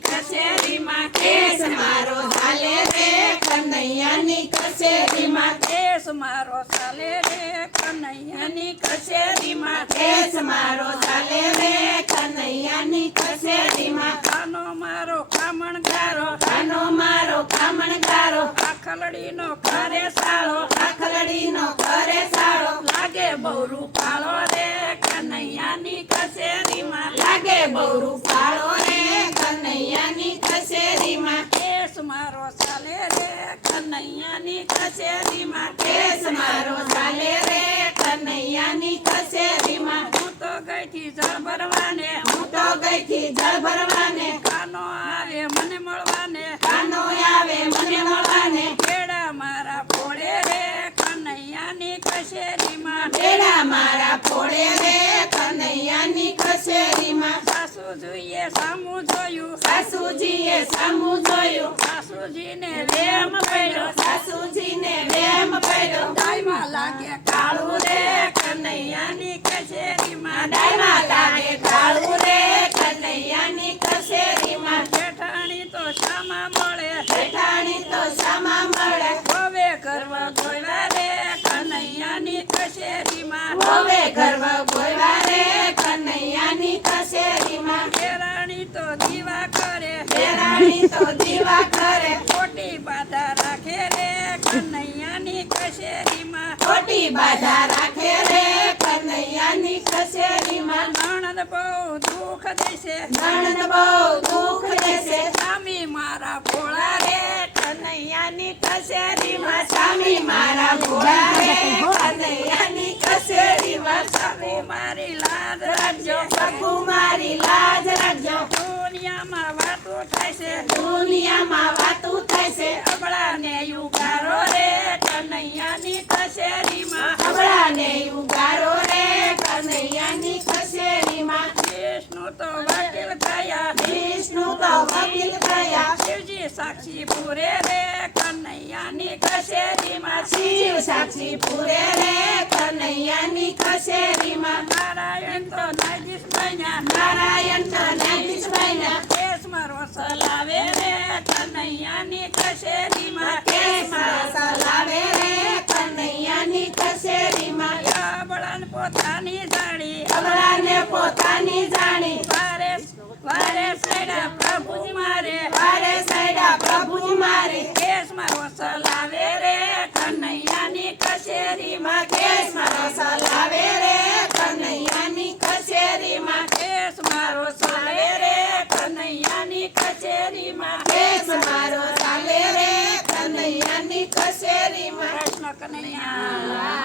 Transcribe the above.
કચેરીમાં કેસ મારો ચાલે રે કનૈયાની કચેરીમાં કેસ મારો ચાલે રે કનૈયાની કચેરીમાં કેસ મારો ચાલે રે કનૈયાની કચેરીમાં કાનો મારો કામણગારો કાનો મારો કામણગારો આખલડીનો કરે સાળો આખલડીનો કરે સાળો લાગે બહુ રૂપાળો રે કનૈયાની કચેરીમાં લાગે બહુ રૂપાળો રે કનૈયાની કચેરીમાં કેસ મારો ચાલે રે કનૈયાની કચેરીમાં કેસ મારો ચાલે રે કનૈયાની કચેરીમાં હું તો ગઈથી જળ ભરવાને હું તો ગઈથી જળ ભરવાને કાનો આવે મને મળવાને કાનો આવે મને મળવાને બેડા મારા ફોડે રે કનૈયાની કચેરીમાં બેડા મારા ફોડે રે કનૈયાની કચેરીમાં સાસુ જોઈએ સામું જોયું સાસુજીએ સામું જોયું સાસુજીને વેમ પડ્યો સાસુજીને વેમ પડ્યો ડાયમાં લાગે કાળું રે કનૈયાની કચેરીમાં ડાયમાં લાગે કાળું રે કનૈયાની કચેરીમાં જેઠાણી તો શામા મળે જેઠાણી તો શામા મળે હવે કરવા ગોયવા રે કનૈયાની કચેરીમાં હવે કરવા ગોયવા રે કનૈયાની કચેરીમાં દેરાણી તો દીવા કરે દેરાણી તો દીવા કરે ખોટી બાધા રાખે રે કનૈયાની કચેરીમાં ખોટી બાધા રાખે રે કનૈયાની કચેરીમાં નણંદ બહુ દુઃખ દેશે નણંદ બહુ દુઃખ દેશે સ્વામી મારા ભોળા રે કનૈયાની કચેરીમાં સ્વામી મારા ભોળા રે કનૈયાની કચેરીમાં સખુ મારી લાજ રાખજો સખુ મારી લાજ રાખજો દુનિયામાં વાતું થાય છે દુનિયામાં વાતું થાય છે અબળાને યુગારો રે કનૈયાની કચેરીમાં અબળાને યુગારો રે કનૈયાની કચેરીમાં વિષ્ણુ તો વકીલ થયા વિષ્ણુ તો વકીલ થયા શિવજી સાક્ષી પૂરે રે કનૈયાની કચેરીમાં શિવ સાક્ષી પૂરે રે કનૈયાની કચેરીમાં નારાયણ તો નાગીશ બન્યા નારાયણ તો નાગીશ બન્યા કેસ મારો સલાવે રે કનૈયાની કચેરીમાં કેસ મારો સલાવે રે કનૈયાની કચેરીમાં અબળાને પોતાની જાણી અબળાને પોતાની જાણી વારે વારે સૈડા પ્રભુજી મારે વારે સૈડા પ્રભુજી મારે કેસ મારો સલાવે રે કનૈયાની કચેરીમાં કેસ મારો સલાવે રે કનૈયાની કચેરીમાં કેસ મારો સલાવે રે કનૈયાની કચેરીમાં કેસ મારો ચાલે રે કનૈયાની કચેરીમાં કૃષ્ણ કનૈયા